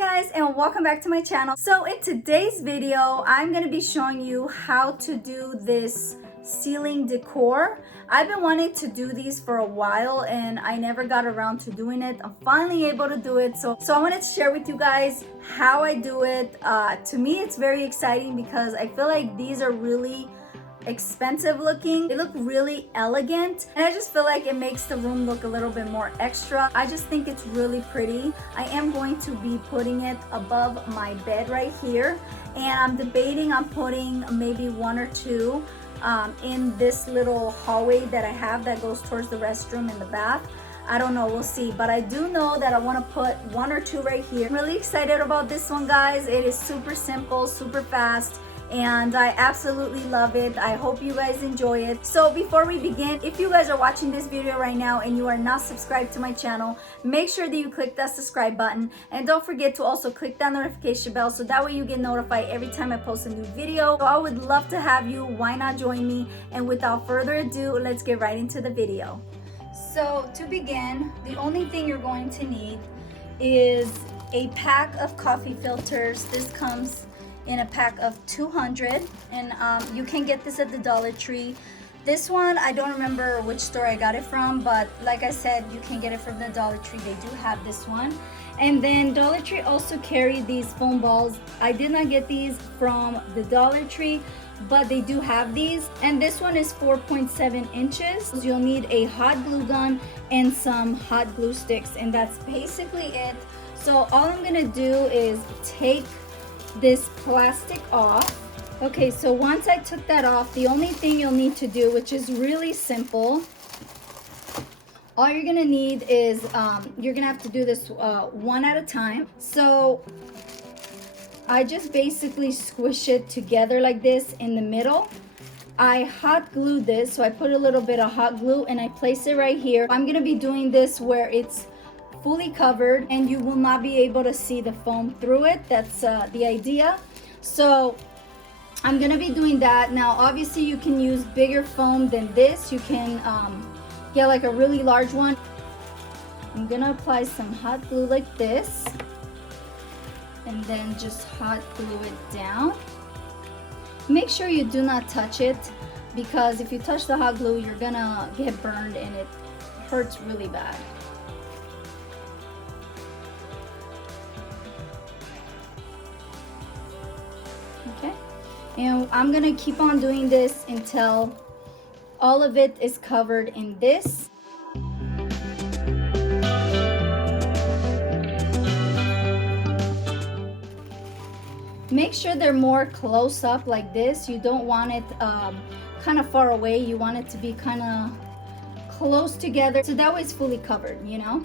Guys, and welcome back to my channel. So in today's video I'm going to be showing you how to do this ceiling decor. I've been wanting to do these for a while and I never got around to doing it. I'm finally able to do it, so I wanted to share with you guys how I do it. To me it's very exciting because I feel like these are really expensive looking. They look really elegant and I just feel like it makes the room look a little bit more extra. I just think it's really pretty. I am going to be putting it above my bed right here, and I'm debating on putting maybe one or two in this little hallway that I have that goes towards the restroom and the bath. I don't know, we'll see, but I do know that I want to put one or two right here. I'm really excited about this one, guys. It is super simple, super fast, and I absolutely love it. I hope you guys enjoy it. So before we begin, if you guys are watching this video right now and you are not subscribed to my channel, make sure that you click that subscribe button, and don't forget to also click that notification bell so that way you get notified every time I post a new video. So I would love to have you. Why not join me? And without further ado, let's get right into the video. So to begin, the only thing you're going to need is a pack of coffee filters. This comes in a pack of 200, and you can get this at the Dollar Tree. This one, I don't remember which store I got it from, but like I said, you can get it from the Dollar Tree. They do have this one. And then Dollar Tree also carry these foam balls. I did not get these from the Dollar Tree, but they do have these, and this one is 4.7 inches. You'll need a hot glue gun and some hot glue sticks, and that's basically it. So all I'm gonna do is take this plastic off. Okay, so once I took that off, the only thing you'll need to do, which is really simple, all you're gonna need is you're gonna have to do this one at a time. So I just basically squish it together like this in the middle. I hot glue this, so I put a little bit of hot glue and I place it right here. I'm gonna be doing this where it's fully covered and you will not be able to see the foam through it. That's the idea. So I'm gonna be doing that. Now obviously you can use bigger foam than this. You can get like a really large one. I'm gonna apply some hot glue like this and then just hot glue it down. Make sure you do not touch it, because if you touch the hot glue you're gonna get burned and it hurts really bad. Okay, and I'm gonna keep on doing this until all of it is covered in this. Make sure they're more close up like this. You don't want it kind of far away. You want it to be kind of close together, so that way it's fully covered, you know.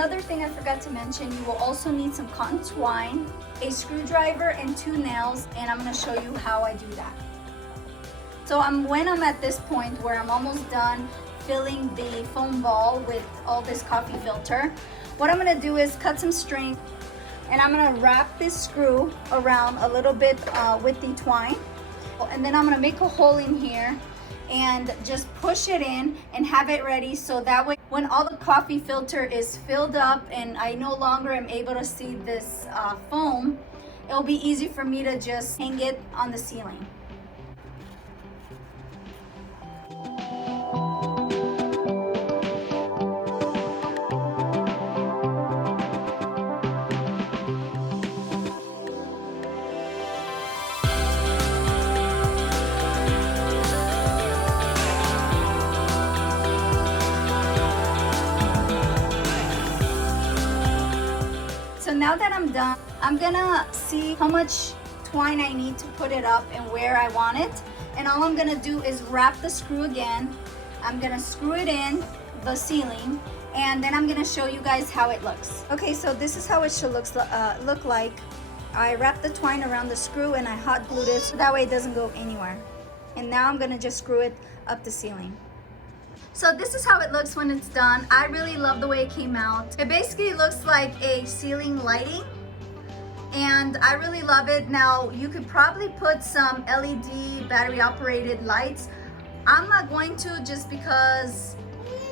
another thing I forgot to mention, you will also need some cotton twine, a screwdriver, and 2 nails, and I'm gonna show you how I do that. So when I'm at this point where I'm almost done filling the foam ball with all this coffee filter, what I'm gonna do is cut some string, and I'm gonna wrap this screw around a little bit with the twine, and then I'm gonna make a hole in here and just push it in and have it ready, so that way when all the coffee filter is filled up and I no longer am able to see this foam, it'll be easy for me to just hang it on the ceiling. So now that I'm done, I'm gonna see how much twine I need to put it up and where I want it. And all I'm gonna do is wrap the screw again. I'm gonna screw it in the ceiling, and then I'm gonna show you guys how it looks. Okay, so this is how it should look like. I wrapped the twine around the screw and I hot glued it so that way it doesn't go anywhere. And now I'm gonna just screw it up the ceiling. So this is how it looks when it's done. I really love the way it came out. It basically looks like a ceiling lighting, and I really love it. Now you could probably put some LED battery operated lights. I'm not going to, just because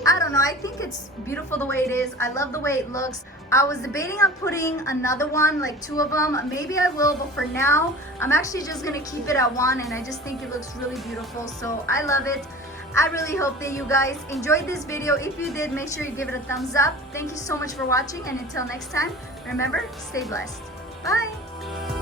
I don't know, I think it's beautiful the way it is. I love the way it looks. I was debating on putting another one, like 2 of them. Maybe I will, but for now I'm actually just gonna keep it at 1, and I just think it looks really beautiful, so I love it. I really hope that you guys enjoyed this video. If you did, make sure you give it a thumbs up. Thank you so much for watching, and until next time, remember, stay blessed. Bye.